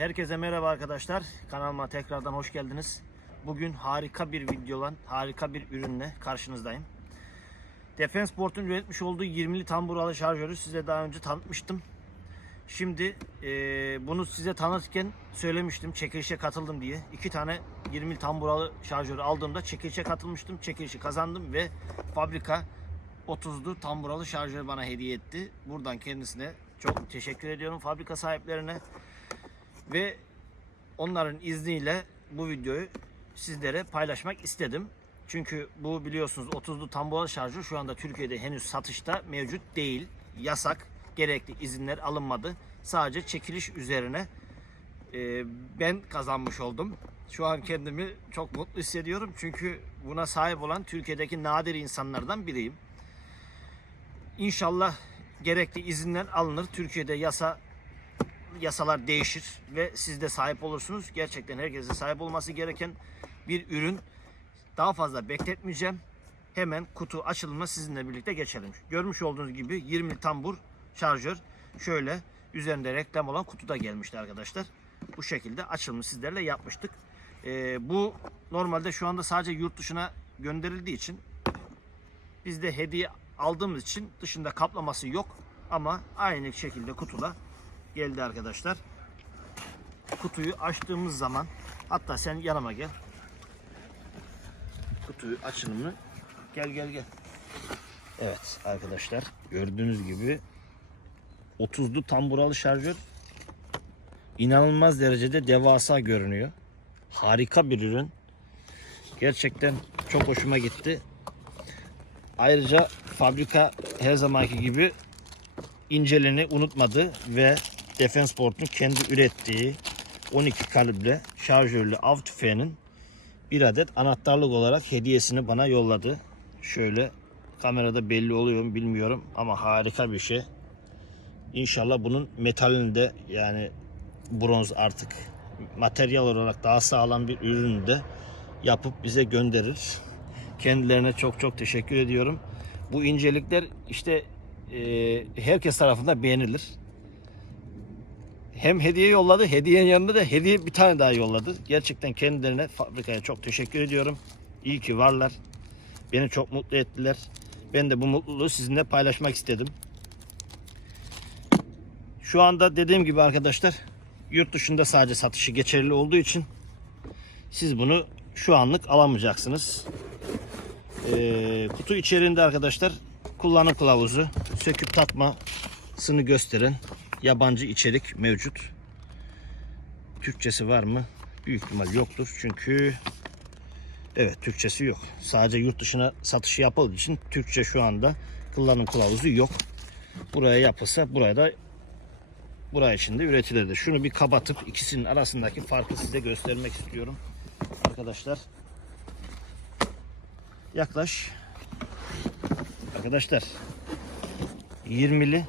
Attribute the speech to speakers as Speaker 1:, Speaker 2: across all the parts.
Speaker 1: Herkese merhaba arkadaşlar. Kanalıma tekrardan hoş geldiniz. Bugün harika bir videolan, harika bir ürünle karşınızdayım. Defense Port'un üretmiş olduğu 20'li tamburalı şarjörü size daha önce tanıtmıştım. Şimdi eee, bunu size tanıtırken söylemiştim çekilişe katıldım diye. İki tane 20'li tamburalı şarjörü aldığımda çekilişe katılmıştım. Çekilişi kazandım ve fabrika 30'lu tamburalı şarjör bana hediye etti. Buradan kendisine çok teşekkür ediyorum fabrika sahiplerine. Ve onların izniyle bu videoyu sizlere paylaşmak istedim. Çünkü bu biliyorsunuz 30'lu tamburalı şarjör şu anda Türkiye'de henüz satışta mevcut değil. Yasak. Gerekli izinler alınmadı. Sadece çekiliş üzerine e, ben kazanmış oldum. Şu an kendimi çok mutlu hissediyorum. Çünkü buna sahip olan Türkiye'deki nadir insanlardan biriyim. İnşallah gerekli izinler alınır. Türkiye'de yasa yasalar değişir ve siz de sahip olursunuz. Gerçekten herkesin sahip olması gereken bir ürün. Daha fazla bekletmeyeceğim. Hemen kutu açılımına sizinle birlikte geçelim. Görmüş olduğunuz gibi 20 tambur şarjör şöyle üzerinde reklam olan kutuda gelmişti arkadaşlar. Bu şekilde açılımı sizlerle yapmıştık. Ee, bu normalde şu anda sadece yurt dışına gönderildiği için biz de hediye aldığımız için dışında kaplaması yok. Ama aynı şekilde kutuda geldi arkadaşlar. Kutuyu açtığımız zaman hatta sen yanıma gel. Kutuyu açılımını gel gel gel. Evet arkadaşlar gördüğünüz gibi 30'lu tamburalı şarjör inanılmaz derecede devasa görünüyor. Harika bir ürün. Gerçekten çok hoşuma gitti. Ayrıca fabrika her zamanki gibi incelerini unutmadı ve Defense Port'un kendi ürettiği 12 kalibre şarjörlü av tüfeğinin bir adet anahtarlık olarak hediyesini bana yolladı. Şöyle kamerada belli oluyor mu bilmiyorum ama harika bir şey. İnşallah bunun metalini de yani bronz artık materyal olarak daha sağlam bir ürünü de yapıp bize gönderir. Kendilerine çok çok teşekkür ediyorum. Bu incelikler işte e, herkes tarafından beğenilir. Hem hediye yolladı, hediyenin yanında da hediye bir tane daha yolladı. Gerçekten kendilerine fabrikaya çok teşekkür ediyorum. İyi ki varlar. Beni çok mutlu ettiler. Ben de bu mutluluğu sizinle paylaşmak istedim. Şu anda dediğim gibi arkadaşlar yurt dışında sadece satışı geçerli olduğu için siz bunu şu anlık alamayacaksınız. Ee, kutu içerisinde arkadaşlar kullanım kılavuzu, söküp takmasını gösteren yabancı içerik mevcut. Türkçesi var mı? Büyük ihtimal yoktur. Çünkü evet Türkçesi yok. Sadece yurt dışına satışı yapıldığı için Türkçe şu anda kullanım kılavuzu yok. Buraya yapılsa buraya da buraya içinde üretilirdi. Şunu bir kapatıp ikisinin arasındaki farkı size göstermek istiyorum. Arkadaşlar yaklaş. Arkadaşlar 20'li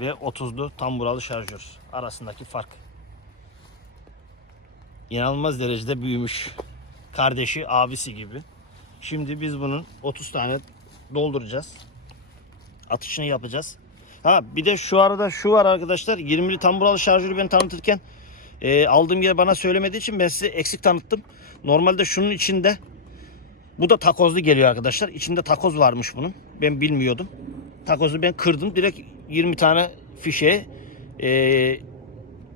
Speaker 1: ve 30'lu tamburalı şarjör arasındaki fark. İnanılmaz derecede büyümüş. Kardeşi, abisi gibi. Şimdi biz bunun 30 tane dolduracağız. Atışını yapacağız. Ha bir de şu arada şu var arkadaşlar. 20'li tamburalı şarjörü ben tanıtırken e, aldığım yer bana söylemediği için ben size eksik tanıttım. Normalde şunun içinde bu da takozlu geliyor arkadaşlar. İçinde takoz varmış bunun. Ben bilmiyordum. Takozu ben kırdım. Direkt 20 tane fişe e,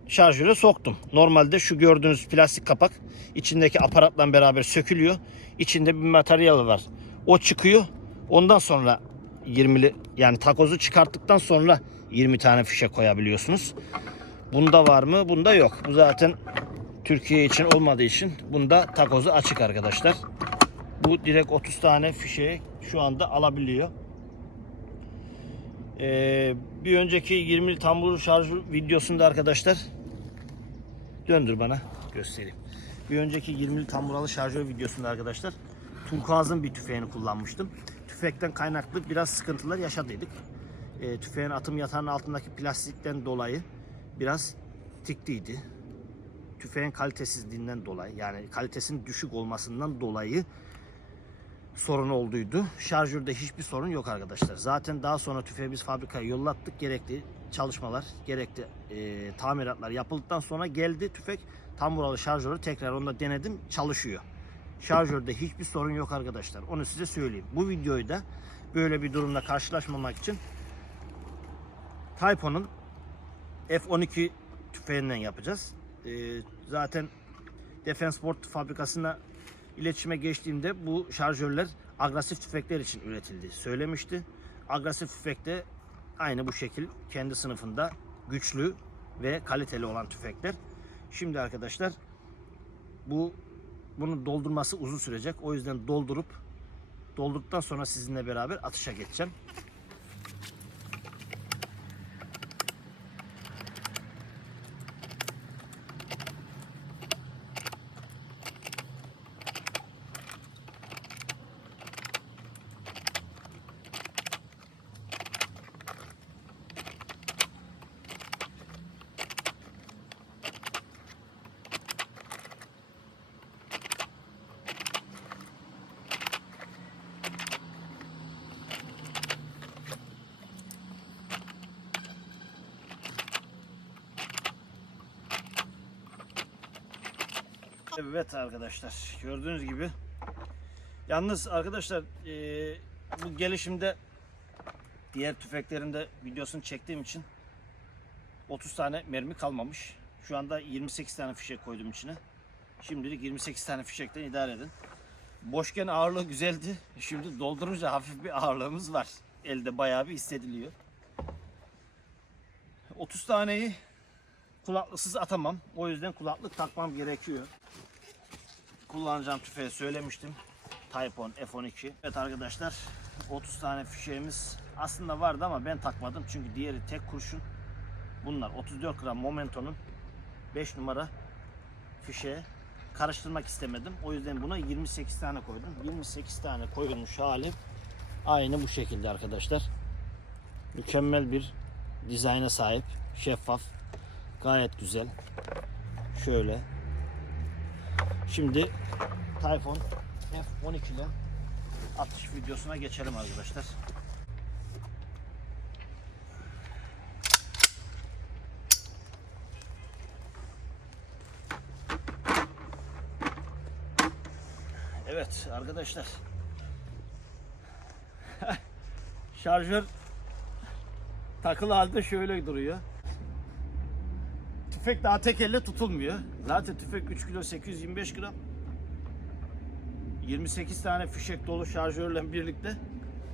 Speaker 1: şarjöre soktum. Normalde şu gördüğünüz plastik kapak içindeki aparatla beraber sökülüyor. İçinde bir materyal var. O çıkıyor. Ondan sonra 20'li yani takozu çıkarttıktan sonra 20 tane fişe koyabiliyorsunuz. Bunda var mı? Bunda yok. Bu zaten Türkiye için olmadığı için bunda takozu açık arkadaşlar. Bu direkt 30 tane fişeyi şu anda alabiliyor. Ee, bir önceki 20 tambur şarj videosunda arkadaşlar döndür bana göstereyim. Bir önceki 20 tamburalı şarjör videosunda arkadaşlar turkuazın bir tüfeğini kullanmıştım. Tüfekten kaynaklı biraz sıkıntılar yaşadıydık. Ee, tüfeğin atım yatağının altındaki plastikten dolayı biraz tikliydi. Tüfeğin kalitesizliğinden dolayı yani kalitesinin düşük olmasından dolayı sorun olduydu. Şarjörde hiçbir sorun yok arkadaşlar. Zaten daha sonra tüfeği biz fabrikaya yollattık. Gerekli çalışmalar, gerekli e, tamiratlar yapıldıktan sonra geldi tüfek tamburalı şarjörü tekrar onda denedim çalışıyor. Şarjörde hiçbir sorun yok arkadaşlar. Onu size söyleyeyim. Bu videoyu da böyle bir durumla karşılaşmamak için Typo'nun F12 tüfeğinden yapacağız. Ee, zaten Defense Sport fabrikasına iletişime geçtiğimde bu şarjörler agresif tüfekler için üretildi söylemişti. Agresif tüfek de aynı bu şekil kendi sınıfında güçlü ve kaliteli olan tüfekler. Şimdi arkadaşlar bu bunun doldurması uzun sürecek. O yüzden doldurup doldurduktan sonra sizinle beraber atışa geçeceğim. Evet arkadaşlar gördüğünüz gibi yalnız arkadaşlar eee, bu gelişimde diğer tüfeklerinde videosunu çektiğim için 30 tane mermi kalmamış. Şu anda 28 tane fişek koydum içine. Şimdilik 28 tane fişekten idare edin. Boşken ağırlığı güzeldi. Şimdi doldurunca hafif bir ağırlığımız var. Elde bayağı bir hissediliyor. 30 taneyi kulaklıksız atamam. O yüzden kulaklık takmam gerekiyor. Kullanacağım tüfeği söylemiştim. Typon F12. Evet arkadaşlar 30 tane fişeğimiz aslında vardı ama ben takmadım. Çünkü diğeri tek kurşun. Bunlar 34 gram Momento'nun 5 numara fişeği karıştırmak istemedim. O yüzden buna 28 tane koydum. 28 tane koyulmuş hali aynı bu şekilde arkadaşlar. Mükemmel bir dizayna sahip. Şeffaf. Gayet güzel. Şöyle. Şimdi Typhoon F12 ile atış videosuna geçelim arkadaşlar. Evet arkadaşlar. Şarjör takılı halde şöyle duruyor. Tüfek daha tek elle tutulmuyor. Zaten tüfek 3 kilo 825 gram. 28 tane fişek dolu şarjörle birlikte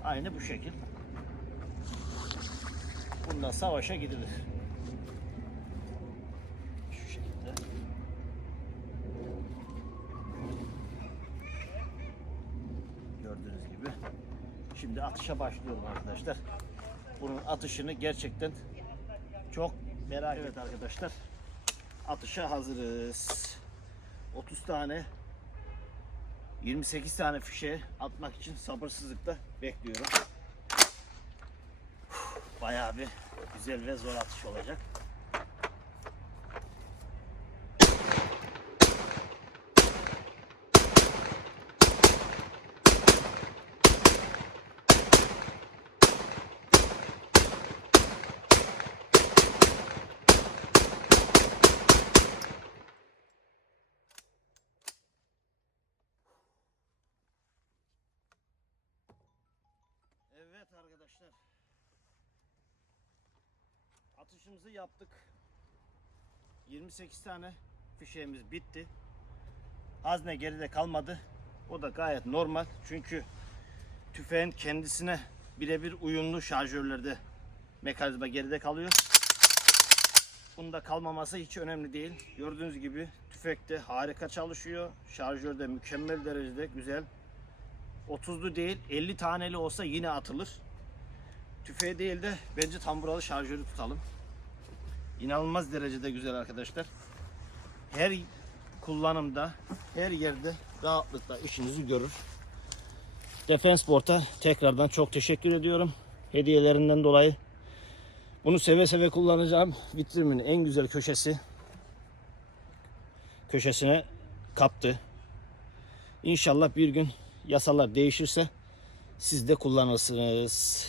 Speaker 1: aynı bu şekil. Bundan savaşa gidilir. Şu şekilde. Gördüğünüz gibi. Şimdi atışa başlıyorum arkadaşlar. Bunun atışını gerçekten çok merak evet arkadaşlar. Atışa hazırız. 30 tane 28 tane fişe atmak için sabırsızlıkla bekliyorum. Bayağı bir güzel ve zor atış olacak. Evet arkadaşlar. Atışımızı yaptık. 28 tane fişeğimiz bitti. Hazne geride kalmadı. O da gayet normal. Çünkü tüfeğin kendisine birebir uyumlu şarjörlerde mekanizma geride kalıyor. Bunda kalmaması hiç önemli değil. Gördüğünüz gibi tüfekte harika çalışıyor. Şarjörde mükemmel derecede güzel 30'lu değil 50 taneli olsa yine atılır. Tüfeği değil de bence tamburalı şarjörü tutalım. İnanılmaz derecede güzel arkadaşlar. Her kullanımda, her yerde rahatlıkla işinizi görür. Defense Sport'a tekrardan çok teşekkür ediyorum. Hediyelerinden dolayı. Bunu seve seve kullanacağım. Vitrinimin en güzel köşesi. Köşesine kaptı. İnşallah bir gün yasalar değişirse siz de kullanırsınız.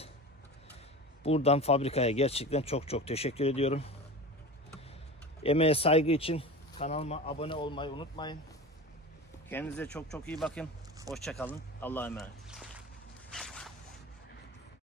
Speaker 1: Buradan fabrikaya gerçekten çok çok teşekkür ediyorum. Emeğe saygı için kanalıma abone olmayı unutmayın. Kendinize çok çok iyi bakın. Hoşçakalın. Allah'a emanet.